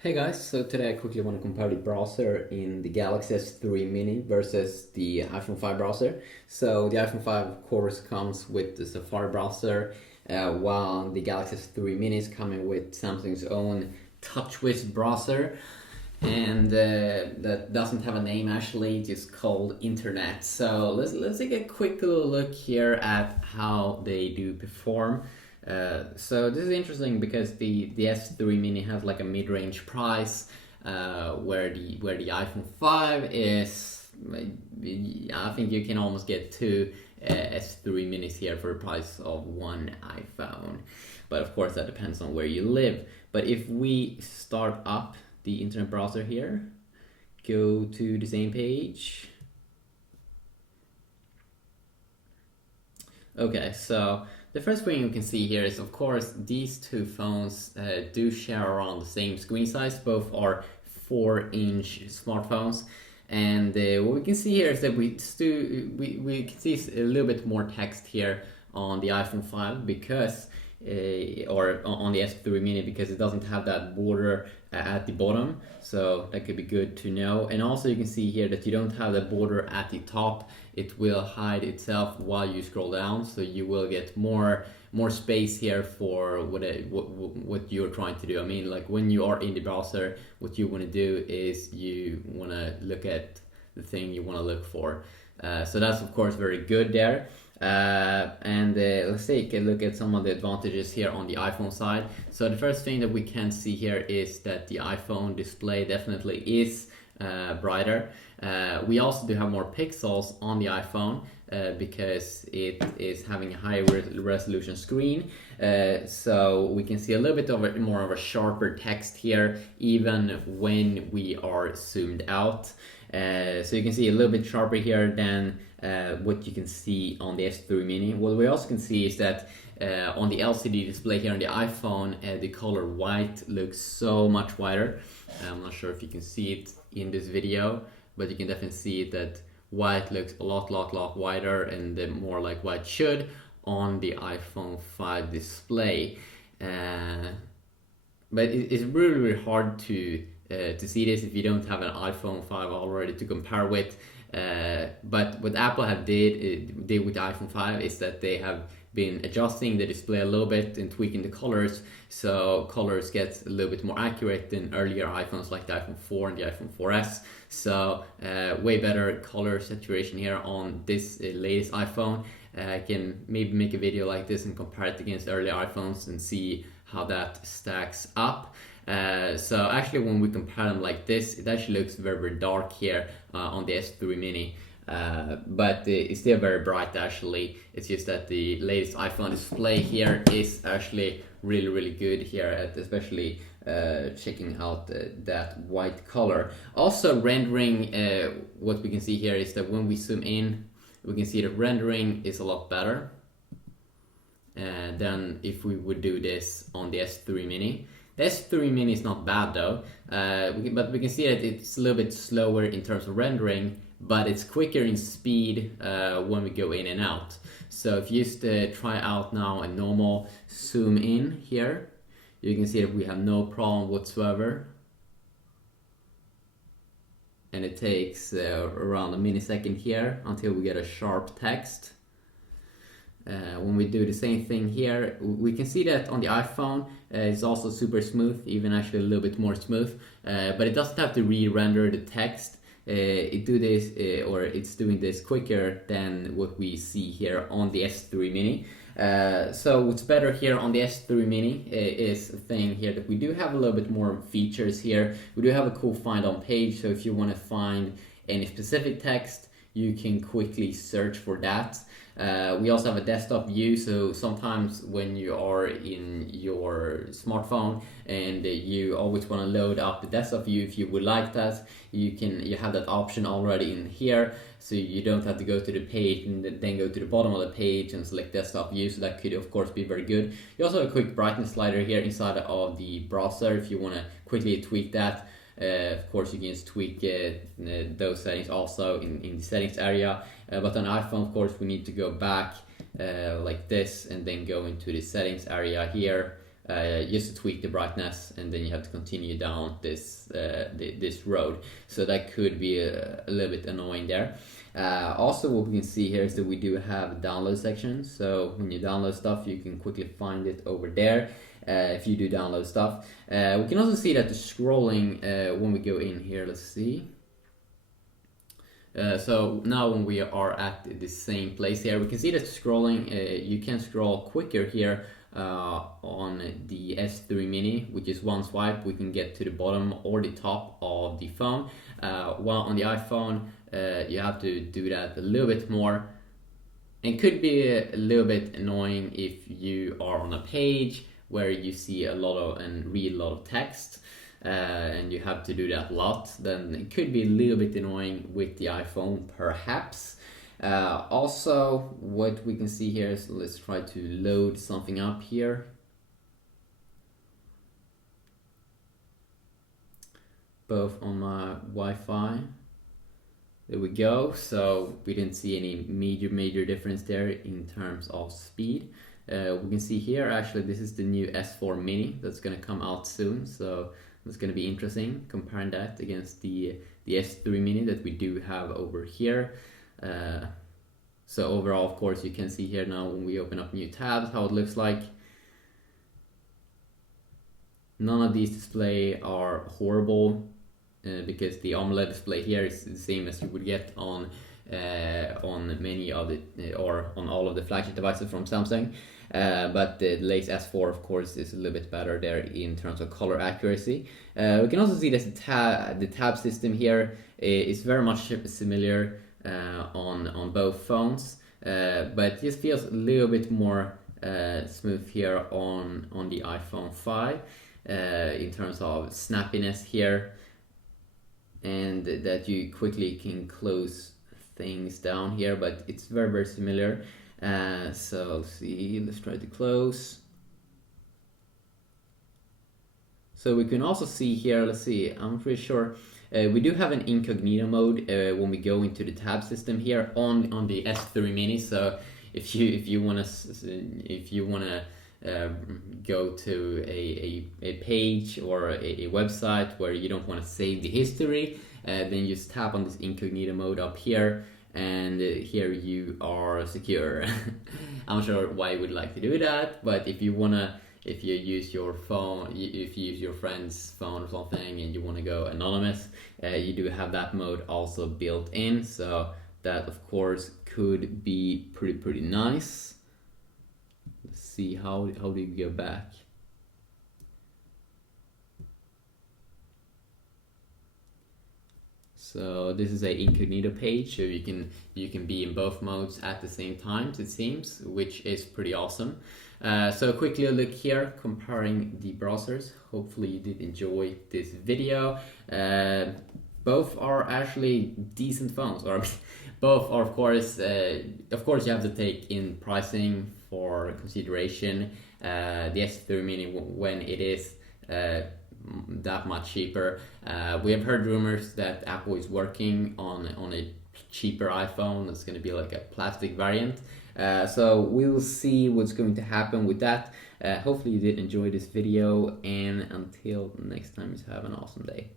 Hey guys, so today I quickly want to compare the browser in the Galaxy S3 Mini versus the iPhone 5 browser. So the iPhone 5 of course comes with the Safari browser, while the Galaxy S3 Mini is coming with Samsung's own TouchWiz browser. And that doesn't have a name actually, just called Internet. So let's take a quick little look here at how they do perform. So this is interesting because the S3 Mini has like a mid-range price, where the iPhone 5 is, I think you can almost get two S3 Minis here for the price of one iPhone. But of course that depends on where you live. But if we start up the internet browser here, go to the same page. Okay, so the first thing you can see here is, of course, these two phones do share around the same screen size. Both are 4-inch smartphones. And what we can see here is that we can see a little bit more text here on the iPhone 5 because or on the S3 Mini, because it doesn't have that border at the bottom, so that could be good to know. And also you can see here that you don't have the border at the top. It will hide itself while you scroll down, so you will get more space here for what you're trying to do. I mean, like when you are in the browser, what you want to do is you want to look at the thing you want to look for. So that's of course very good there. And let's take a look at some of the advantages here on the iPhone side. So the first thing that we can see here is that the iPhone display definitely is brighter. We also do have more pixels on the iPhone because it is having a higher resolution screen. So we can see a little bit more of a sharper text here, even when we are zoomed out. So you can see a little bit sharper here than what you can see on the S3 Mini. What we also can see is that on the LCD display here on the iPhone, the color white looks so much whiter. I'm not sure if you can see it in this video, but you can definitely see that white looks a lot whiter, and more like white should on the iPhone 5 display. But it's really hard to see this if you don't have an iPhone 5 already to compare with. But what Apple did with the iPhone 5 is that they have been adjusting the display a little bit and tweaking the colors, so colors get a little bit more accurate than earlier iPhones like the iPhone 4 and the iPhone 4S. So way better color saturation here on this latest iPhone. I can maybe make a video like this and compare it against earlier iPhones and see how that stacks up. So actually when we compare them like this, it actually looks very dark here on the S3 Mini. But it's still very bright actually. It's just that the latest iPhone display here is actually really good here, at especially checking out that white color. Also rendering, what we can see here is that when we zoom in, we can see that rendering is a lot better than if we would do this on the S3 Mini. The S3 Mini is not bad though, but we can see that it's a little bit slower in terms of rendering, but it's quicker in speed when we go in and out. So if you just try out now a normal zoom in here, you can see that we have no problem whatsoever. And it takes around a millisecond here until we get a sharp text. When we do the same thing here, we can see that on the iPhone it's also super smooth, even actually a little bit more smooth, but it doesn't have to re-render the text. It's doing this quicker than what we see here on the S3 Mini. So what's better here on the S3 Mini is a thing here that we do have a little bit more features here. We do have a cool find on page, so if you want to find any specific text, you can quickly search for that. We also have a desktop view, so sometimes when you are in your smartphone and you always want to load up the desktop view, if you would like that, you have that option already in here, so you don't have to go to the page and then go to the bottom of the page and select desktop view. So that could of course be very good. You also have a quick brightness slider here inside of the browser if you want to quickly tweak that. Of course you can just tweak those settings also in the settings area, but on iPhone of course we need to go back like this and then go into the settings area here just to tweak the brightness, and then you have to continue down this this road. So that could be a little bit annoying there. Also, what we can see here is that we do have a download section. So when you download stuff, you can quickly find it over there. If you do download stuff, we can also see that the scrolling when we go in here. Let's see. So now when we are at the same place here, we can see that scrolling, you can scroll quicker here on the S3 Mini, which is one swipe. We can get to the bottom or the top of the phone, while on the iPhone you have to do that a little bit more. It could be a little bit annoying if you are on a page where you see a lot of and read a lot of text, and you have to do that a lot. Then it could be a little bit annoying with the iPhone, perhaps. Also, what we can see here is, let's try to load something up here. Both on my Wi-Fi. There we go. So we didn't see any major difference there in terms of speed. We can see here, actually, this is the new S4 Mini that's going to come out soon. So it's going to be interesting comparing that against the S3 Mini that we do have over here. So overall, of course, you can see here now when we open up new tabs how it looks like. None of these displays are horrible because the AMOLED display here is the same as you would get on many of the or on all of the flagship devices from Samsung. But the latest S4, of course, is a little bit better there in terms of color accuracy. We can also see that the tab system here is very much similar on both phones, but this feels a little bit more smooth here on the iPhone 5 in terms of snappiness here, and that you quickly can close things down here, but it's very similar. So let's see, let's try to close. So we can also see here, let's see, I'm pretty sure we do have an Incognito Mode when we go into the tab system here on the S3 Mini. So if you wanna go to a page or a website where you don't want to save the history, then you just tap on this Incognito Mode up here, and here you are secure. I'm not sure why you would like to do that, but if you use your phone, if you use your friend's phone or something and you want to go anonymous, you do have that mode also built in, so that of course could be pretty nice. Let's see how do you go back. So this is a incognito page, so you can be in both modes at the same time, it seems, which is pretty awesome. So quickly a look here, comparing the browsers. Hopefully you did enjoy this video. Both are actually decent phones, or both are, of course you have to take in pricing for consideration. The S3 Mini, when it is that much cheaper. We have heard rumors that Apple is working on a cheaper iPhone that's going to be like a plastic variant. So we'll see what's going to happen with that. Hopefully you did enjoy this video, and until next time, have an awesome day.